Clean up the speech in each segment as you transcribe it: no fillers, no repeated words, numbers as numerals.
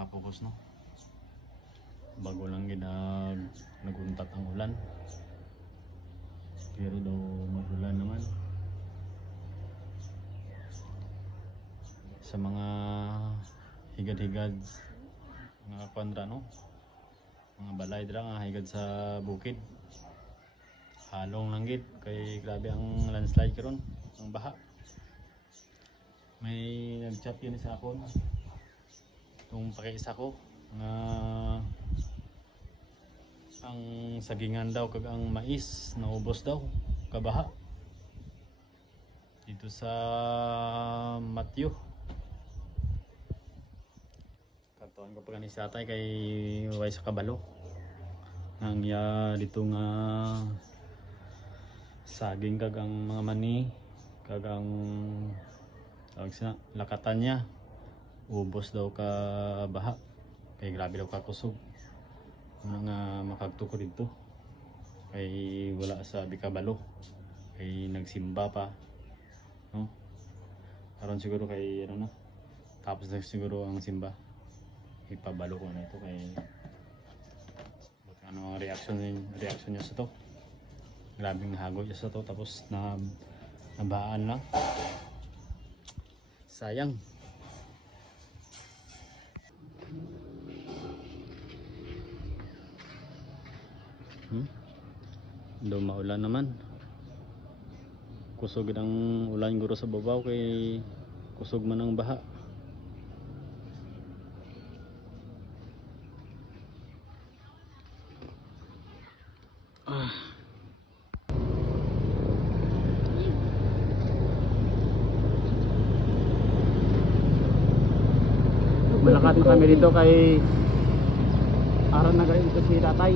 makapokus no. Bago lang naguntat ang ulan. Pero daw magulan naman. Sa mga higad-higad mga kwandra no. Mga balay dira nga higad sa bukid. Halong lang gid kay grabe ang landslide karon, ang baha. May nag-chat yun sa akon. Itong pakiisa ko nga ang sagingan daw kag ang mais naubos daw kabaha dito sa Matyo. Katuan ko pa ni sa atay kay way sa kabalo nang ya dito nga saging kag ang mga mani kag ang tawag sa lakatan niya ubos daw ka baha kay grabe daw ka kusog nga makagto ko dito kay wala sa bikabalo kay nagsimba pa no karon siguro kay ano na tapos na siguro ang simba ipabalo ko na ito kay ano ang reaction niya sa to. Grabing nahago niya sa to tapos nabaan lang. Sayang. Daw maulan naman. Kusog ang ulan guro sa babaw kay kusog man ang baha. Malakat na kami dito kay aron na galing dito si tatay.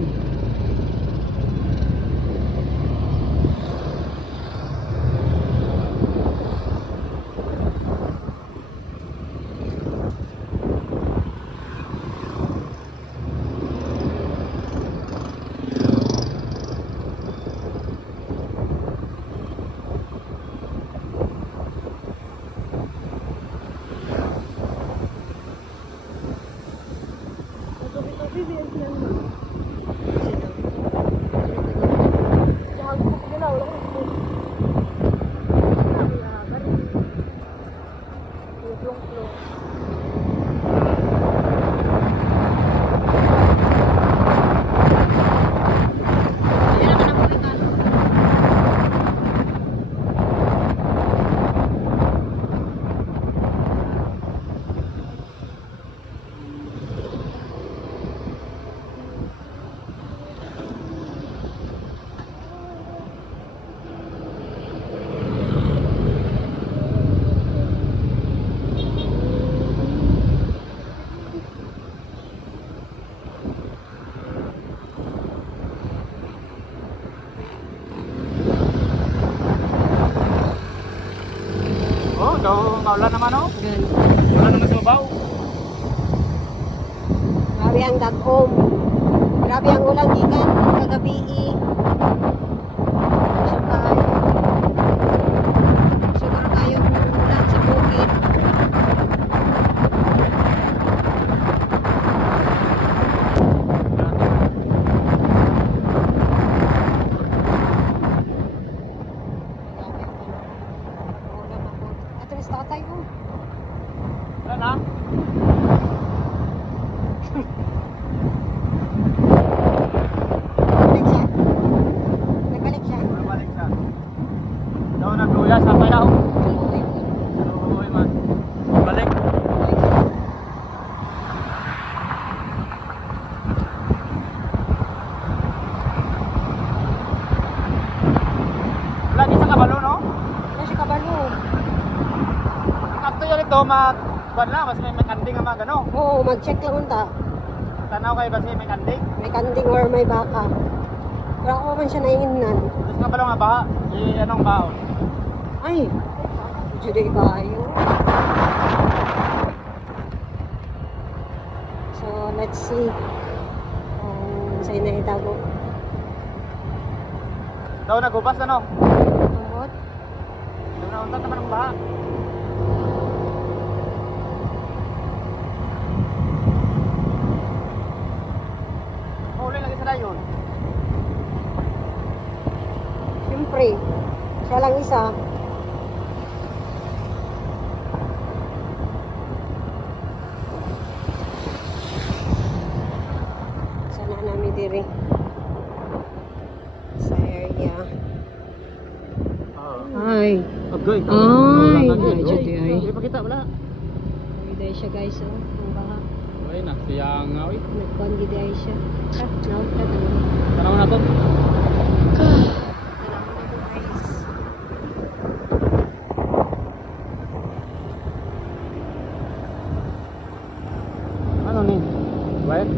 Daw maulan naman oh. Wala naman sa babaw. Grabe ang dagom. Grabe ang ulang gikan kagabi. Sukay. Siguro kayo ulan sa bukid. Tatay ko. Wala na. Nagbalik siya. Nagbalik siya. Nagbalik siya. Daw nagluya sa payaw. Uy man. Balik. Wala di sa kabalo no? Wala siya kabalo. Ito ito kuan na mas may kanding nga gano. Oo, mag-check lang unta. Tanaw kay basi may kanding. May kanding or may baka. Wala ko man siya naingnan. Tapos nga pala nga baha. Anong baon? Ay, juday kayo. So, let's see. Sa'yo na itago. Daw nagubas ano? Tumot. Daw nauntan naman ang baha. guys ah. Sana namin diri sa area. Ay. Agay. Ay, medyo di ay. Ipakita wala. Ay, dahil siya guys oh. Ang baha. Ay na, siyang nga oy. Nagkuhan gid ay siya. Naot ka na. Tanaw na to. Ano ni? Bayad?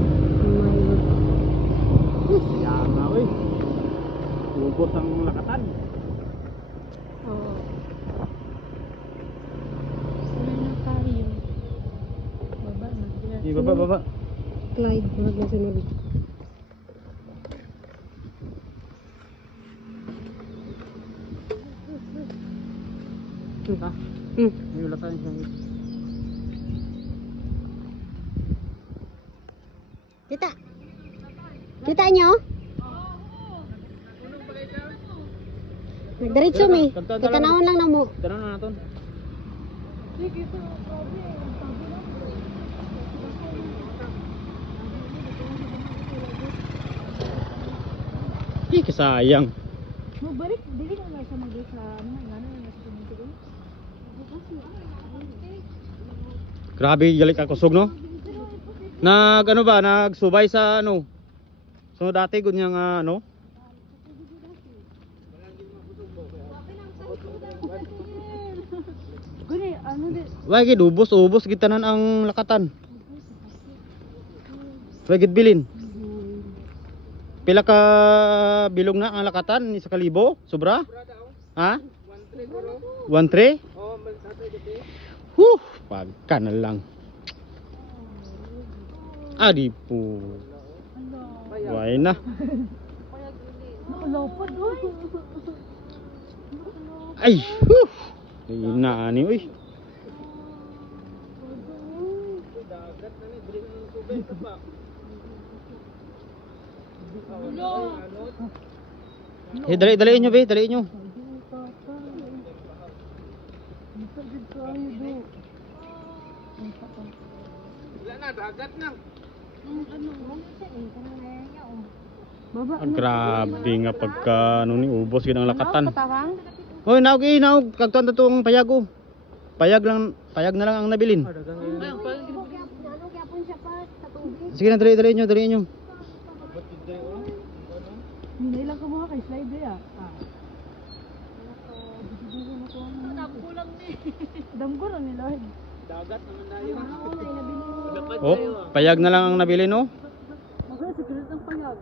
Siyang nga oy. Ubos ang lakatan. Oo. Di baba. Clyde, wag na sunod. Ha? May lakatan siya. Kita. Kita nyo? Nagdiretso mi. Kitanawon lang na mo. Tanaw na naton. Sayang. Balik, dili na sa mga sa ano, ngano na sa community ko. Grabe, galik ako sug no. Ano ba, nagsubay sa ano. So dati gud niya nga ano. Gani, ano di? Wag gid ubos gid tanan ang lakatan. Wag gid bilin. Pila ka bilog na ang lakatan ni sa kalibo? Sobra? Ha? 1-3? Oo, huh, pagka na lang. Adi po. Why na? Nakalapad, oy. Ay, huh. Ina ani oy. Dali nyo be, dali nyo. Grabe nga pagka ano ni ubos gid ang lakatan. Hoy, naog kagtuan tong payago. Payag na lang ang nabilin. Sige na, dali nyo. Hindi lang ka mga kay slide ah. Damgo lang nila. Dagat naman tayo. Oh, payag na lang ang nabilin no. Magana sa kilit ng payag.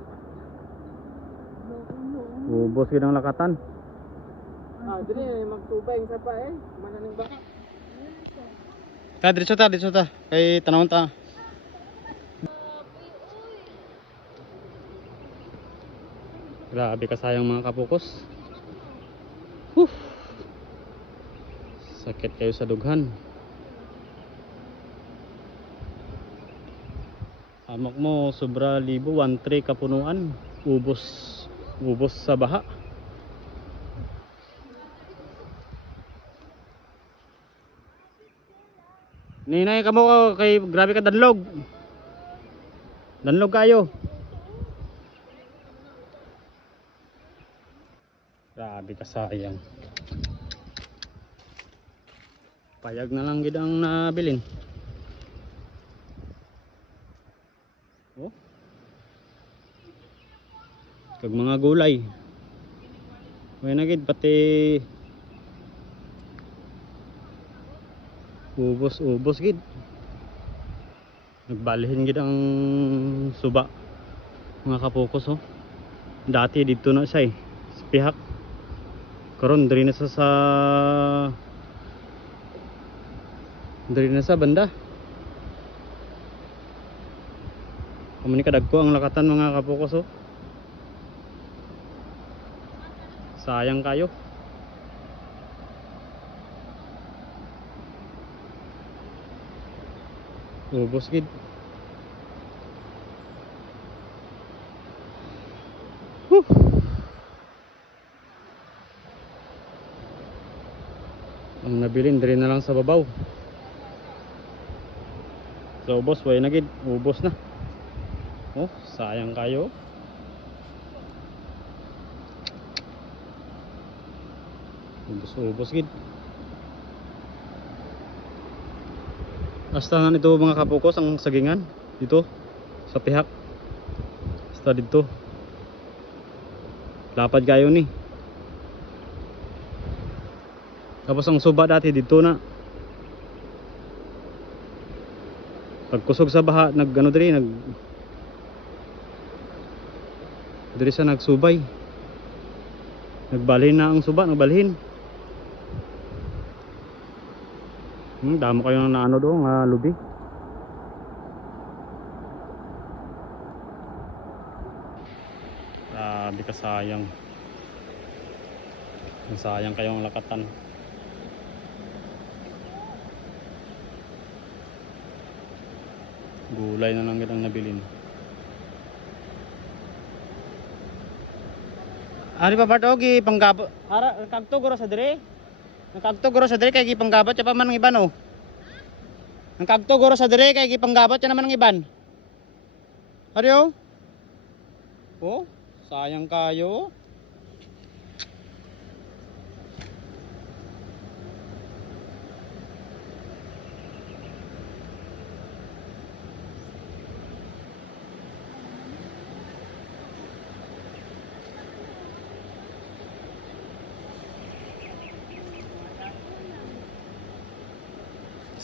Ubos gid ang lakatan. Dili magsubay sa pa mananing baka. Dito ta. Kay tanawon ta. Grabe ka sayang mga kapukos. Sakit kayo sa dughan. Amak mo sobra libo 1-3 kapunuan. Ubos sa baha. Ninay ka mo kay grabe ka danlog. Danlog kayo. Grabe ka sayang. Payag na lang gid ang nabilin. Oh. Kag mga gulay. Way na gid pati ubos gid. Nagbalihin gid ang suba. Mga kapukos oh. Dati dito na siya sa pihak. Karon diri na sa banda. Kamuni kadagko ang lakatan mga kapukos oh. Sayang kayo. Ubos gid. nabilin diri na lang sa babaw. So ubos way na gid, ubos na. Oh, sayang kayo. Ubos gid. Basta nga ito mga kapukos ang sagingan dito sa pihak. Basta dito. Lapad kayo ni. Tapos ang suba dati dito na. Pagkusog sa baha, nag-ano diri, diri sa nagsubay. Nagbalhin na ang suba, nagbalhin. Damo kayo na ano doon, lubi. Grabe ka sayang. Ang sayang kayong lakatan. Gulay na lang ang nabilin. Ari pa Bartogi panggabot. Ara kagto guro sa dire. Nagkagto guro sa dire kay gipanggabot pa man ng iban oh. Nagkagto guro sa dire kay gipanggabot ya naman ng iban. Ari oh. Oh, sayang kayo.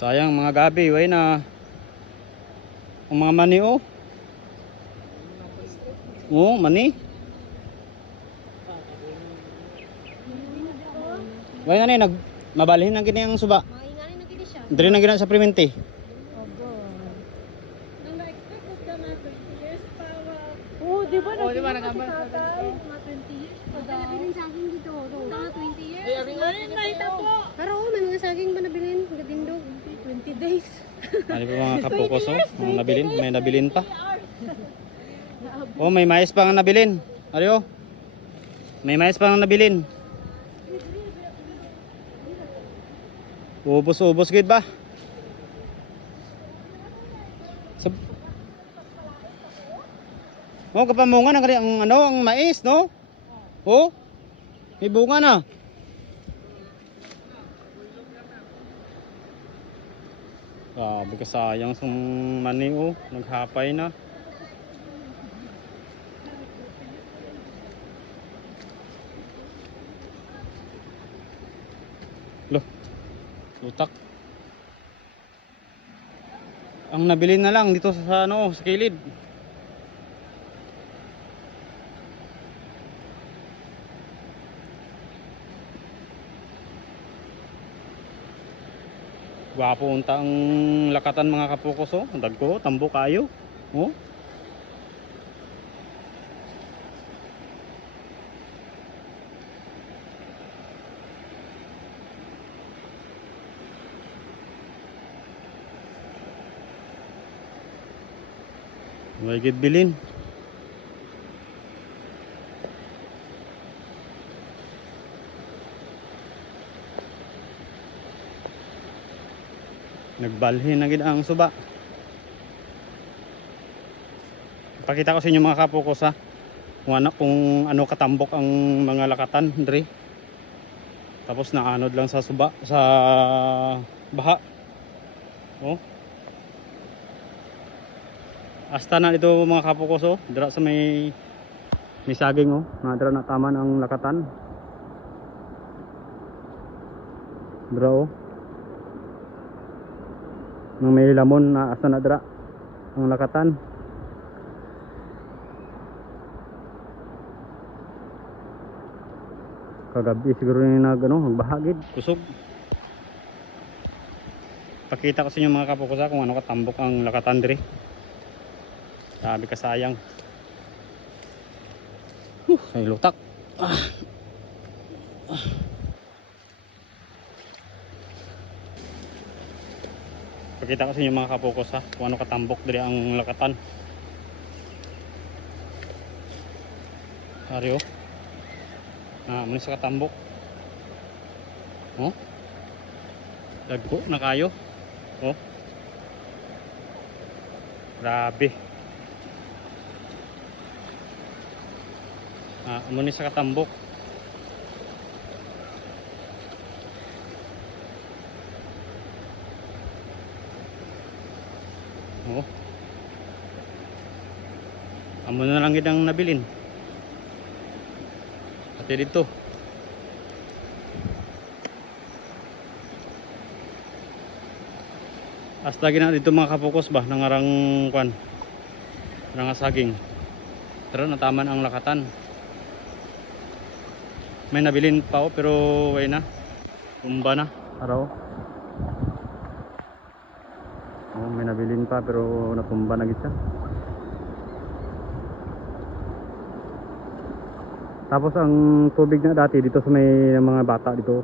Sayang mga gabi, way na ang mga mani oh. Oh, mani. Way na ni mabalhin na gini ang suba. Maingani na gini siya. Diri na gina sa Primente. Oh, di ba? Oh, di ba nagambal? Mga 20 years pa daw. Nabilin saging dito. Mga 20 years. Pero may mga saging ba nabilin? Gadindog. 20 days. Ano pa mga kapukos oh, mga nabilin, may nabilin pa. Oh, may mais pa nga nabilin. Ariyo. May mais pa nga nabilin. Ubos-ubos gid ba? Oh, kapamungan ang ano, ang mais, no? Oh. May bunga na. Grabe ka sayang sa mani oh, naghapay na. Loh, lutak. Ang nabili na lang dito sa ano, sa kilid. Gwapo unta ang lakatan mga kapukos oh. Ang dagko, tambo kayo. Oh. May gid bilin. Nagbalhin na gid ang suba. Pakita ko sa inyo mga kapukos ha. Kung ano katambok ang mga lakatan diri. Tapos naanod lang sa suba sa baha. Oh. Hasta na dito mga kapukos oh. Dira sa may saging oh. Nadira na taman ang lakatan. Dira oh. Nang may lamon na asa na dira ang lakatan. Kagabi siguro ni nagbahagid kusog. Pakita ko sa inyo mga kapukos kung ano katambok ang lakatan diri. Sabi ka sayang. Ay lutak. Pakita ko sa inyo mga kapukos ha, kung ano katambok diri ang lakatan. Ari oh. Muna sa katambok. Oh. Dagko na kayo. Oh. Grabe. Amo ni sa katambok. Oh. Amo na lang gid ang nabilin. Pati dito. Hasta gina dito mga kapokus ba nangarang kwan. Nang saging. Pero nataman ang lakatan. May nabilin pa oh, pero way na. Tumba na. Araw. Oh, may nabilin pa pero natumba na gid siya. Tapos ang tubig na dati dito sa may mga bata dito.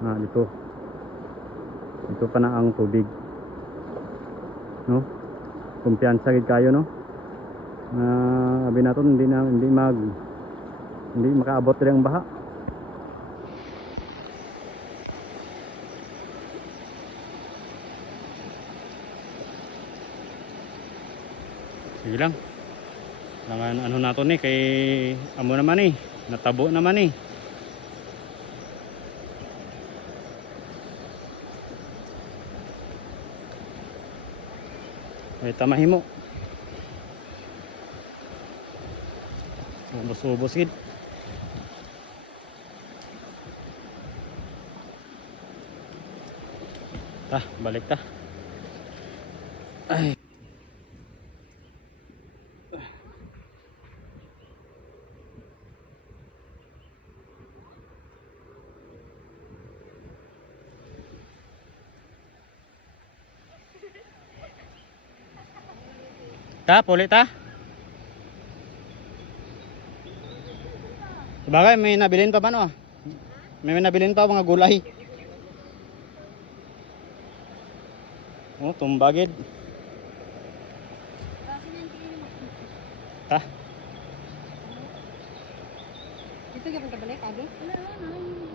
Dito. Dito pa na ang tubig. No? Kumpiyansa gid kayo no. Abi nato hindi makaabot rin ang baha. Sige lang. Langan ano nato ni kay amo naman eh. Natabo naman eh. Ay tamahimo. Ubos-ubos gid. Balik ta. Ay. Puli ta. Sabagay may nabilin pa ba no? May nabilin pa mga gulay. Oh, tumbagid. Dito gyud ka balik agi? Wala na.